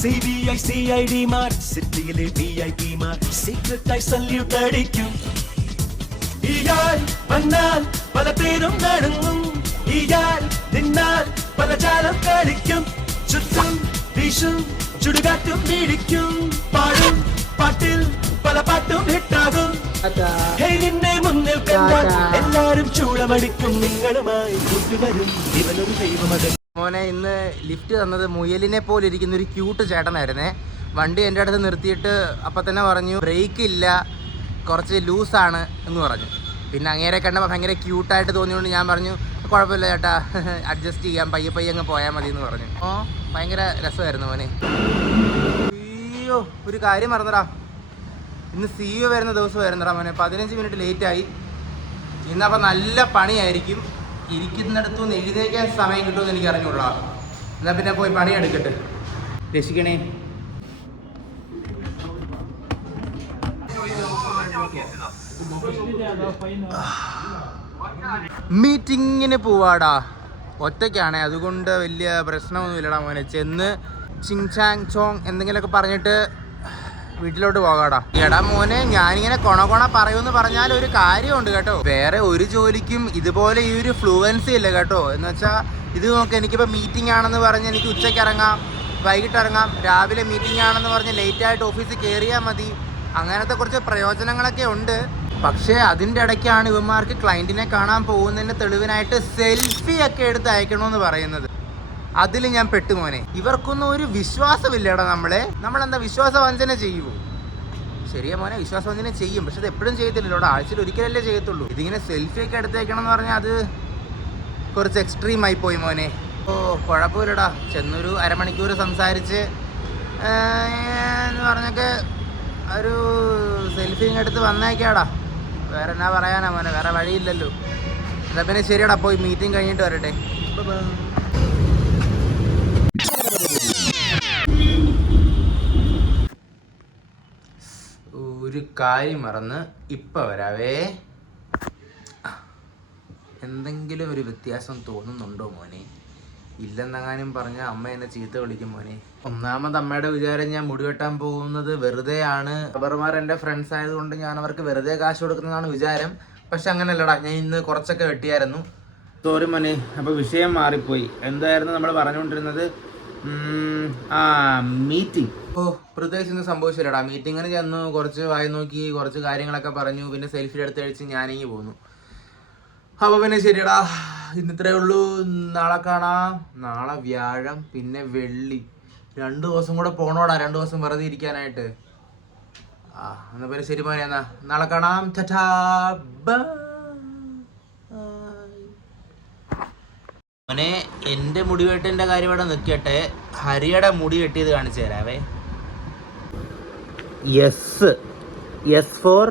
CBI CID Mar സിറ്റിയിലെ VIP Mar സീക്രട്ടായി salute അടിക്കും. ഇയാൾ വന്നാൽ പല പേരും നടുങ്ങും, ഇയാൾ നിന്നാൽ പല ജാലം കളിക്കും. ചുറ്റും വീശും ചുടുകാറ്റും വീഴിക്കും, പാടും പാട്ടിൽ പല പാട്ടും ഹിറ്റാകും. നിന്നെ മുന്നിൽ കണ്ടാൽ എല്ലാരും ചൂളമടിക്കും, നിങ്ങളുമായി കൂട്ടുവരും ഇവനൊരു ദൈവമകൻ. മോനെ ഇന്ന് ലിഫ്റ്റ് തന്നത് മുയലിനെ പോലെ ഇരിക്കുന്ന ഒരു ക്യൂട്ട് ചേട്ടനായിരുന്നേ. വണ്ടി എൻ്റെ അടുത്ത് നിർത്തിയിട്ട് അപ്പം തന്നെ പറഞ്ഞു ബ്രേക്ക് ഇല്ല, കുറച്ച് ലൂസാണ് എന്ന് പറഞ്ഞു. പിന്നെ അങ്ങേരെ കണ്ടപ്പോൾ ഭയങ്കര ക്യൂട്ടായിട്ട് തോന്നിയോണ്ട് ഞാൻ പറഞ്ഞു കുഴപ്പമില്ല ചേട്ടാ, അഡ്ജസ്റ്റ് ചെയ്യാം, പയ്യെ പയ്യെ അങ്ങ് പോയാൽ മതി എന്ന് പറഞ്ഞു. ഭയങ്കര രസമായിരുന്നു മോനെ. അയ്യോ ഒരു കാര്യം മറന്നടാ, ഇന്ന് CEO വരുന്ന ദിവസമായിരുന്നടാ മോനെ. 15 മിനിറ്റ് ലേറ്റായി. ഇന്നപ്പോൾ നല്ല പണിയായിരിക്കും. ഇരിക്കുന്നിടത്തുനിന്ന് എഴുന്നേക്കാൻ സമയം കിട്ടുമെന്ന് എനിക്ക് അറിഞ്ഞുള്ളൂ. എന്നാൽ പിന്നെ പോയി പണിയെടുക്കട്ടെ. രക്ഷിക്കണേ. മീറ്റിങ്ങിന് പോവാടാ. ഒറ്റയ്ക്കാണേ, അതുകൊണ്ട് വലിയ പ്രശ്നമൊന്നുമില്ലടാ മോനെ. ചെന്ന് ചിങ് ചാങ് ചോങ് എന്തെങ്കിലുമൊക്കെ പറഞ്ഞിട്ട് വീട്ടിലോട്ട് പോകാടാ. എടാ മോനെ, ഞാനിങ്ങനെ കൊണ പറയുമെന്ന് പറഞ്ഞാൽ ഒരു കാര്യമുണ്ട് കേട്ടോ. വേറെ ഒരു ജോലിക്കും ഇതുപോലെ ഈ ഒരു ഫ്ലുവൻസി ഇല്ല കേട്ടോ. എന്ന് വെച്ചാൽ ഇത് നോക്ക്, എനിക്കിപ്പോൾ മീറ്റിംഗ് ആണെന്ന് പറഞ്ഞ് എനിക്ക് ഉച്ചയ്ക്ക് ഇറങ്ങാം, വൈകിട്ട് ഇറങ്ങാം, രാവിലെ മീറ്റിംഗ് ആണെന്ന് പറഞ്ഞ് ലേറ്റായിട്ട് ഓഫീസിൽ കയറിയാൽ മതി. അങ്ങനത്തെ കുറച്ച് പ്രയോജനങ്ങളൊക്കെ ഉണ്ട്. പക്ഷേ അതിൻ്റെ ഇടയ്ക്കാണ് ഇവന്മാർക്ക് ക്ലയൻറ്റിനെ കാണാൻ പോകുന്നതിന് തെളിവിനായിട്ട് സെൽഫി ഒക്കെ എടുത്ത് അയക്കണമെന്ന് പറയുന്നത്. അതിൽ ഞാൻ പെട്ടുമോനെ. ഇവർക്കൊന്നും ഒരു വിശ്വാസമില്ലടാ നമ്മളെന്താ വിശ്വാസവഞ്ചന ചെയ്യുമോ? ശരിയാ മോനെ, വിശ്വാസവഞ്ചന ചെയ്യും, പക്ഷെ അത് എപ്പോഴും ചെയ്യത്തില്ലല്ലോ. ആഴ്ചയിൽ ഒരിക്കലല്ലേ ചെയ്യത്തുള്ളൂ. ഇതിങ്ങനെ സെൽഫി ഒക്കെ എടുത്തേക്കണം എന്ന് പറഞ്ഞാൽ അത് കുറച്ച് എക്സ്ട്രീം ആയി പോയി മോനെ. ഓ കുഴപ്പമില്ലടാ, ചെന്നൊരു അരമണിക്കൂർ സംസാരിച്ച് എന്ന് പറഞ്ഞൊക്കെ ഒരു സെൽഫി ഇങ്ങെടുത്ത് വന്നേക്കാടാ. വേറെ എന്നാ പറയാനാ മോനെ, വേറെ വഴിയില്ലല്ലോ. എന്നാ പിന്നെ ശരിയടാ, പോയി മീറ്റിംഗ് കഴിഞ്ഞിട്ട് വരട്ടെ. ഒരു കാര്യം മറന്ന് ഇപ്പം വരാവേ. എന്തെങ്കിലും ഒരു വ്യത്യാസം തോന്നുന്നുണ്ടോ മോനെ? ഇല്ലെന്നെങ്ങാനും പറഞ്ഞാൽ അമ്മ എന്നെ ചീത്ത വിളിക്കും മോനെ. ഒന്നാമത് അമ്മയുടെ വിചാരം ഞാൻ മുടി വെട്ടാൻ പോകുന്നത് വെറുതെയാണ്. റബ്ബർമാർ എൻ്റെ ഫ്രണ്ട്സ് ആയതുകൊണ്ട് ഞാൻ അവർക്ക് വെറുതെ കാശ് കൊടുക്കുന്നതാണ് വിചാരം. പക്ഷെ അങ്ങനെയല്ലടാ, ഞാൻ ഇന്ന് കുറച്ചൊക്കെ വെട്ടിയായിരുന്നു. സോറി മോനെ. അപ്പോൾ വിഷയം മാറിപ്പോയി. എന്തായിരുന്നു നമ്മൾ പറഞ്ഞുകൊണ്ടിരുന്നത്? മീറ്റിംഗ്. പ്രത്യേകിച്ച് ഒന്നും സംഭവിച്ചില്ലടാ. മീറ്റിങ്ങിന് ചെന്നു, കുറച്ച് വായി നോക്കി, കുറച്ച് കാര്യങ്ങളൊക്കെ പറഞ്ഞു, പിന്നെ സെൽഫി എടുത്ത് കഴിച്ച് ഞാനിങ്ങി പോന്നു. അപ്പോൾ പിന്നെ ശരിയടാ, ഇന്ന് ഇത്രയേ ഉള്ളൂ. നാളെ കാണാം. നാളെ വ്യാഴം, പിന്നെ വെള്ളി, 2 ദിവസം കൂടെ പോണോടാ. 2 ദിവസം വെറുതെ ഇരിക്കാനായിട്ട്. എന്നാ പിന്നെ ശരി മോനെ, എന്നാ നാളെ കാണാം. Tata bye. മോനെ, എൻ്റെ മുടി വെട്ടിൻ്റെ കാര്യം ഇവിടെ നിൽക്കട്ടെ. ഹരിയുടെ മുടി വെട്ടിയത് കാണിച്ചു തരാവേ. Yes four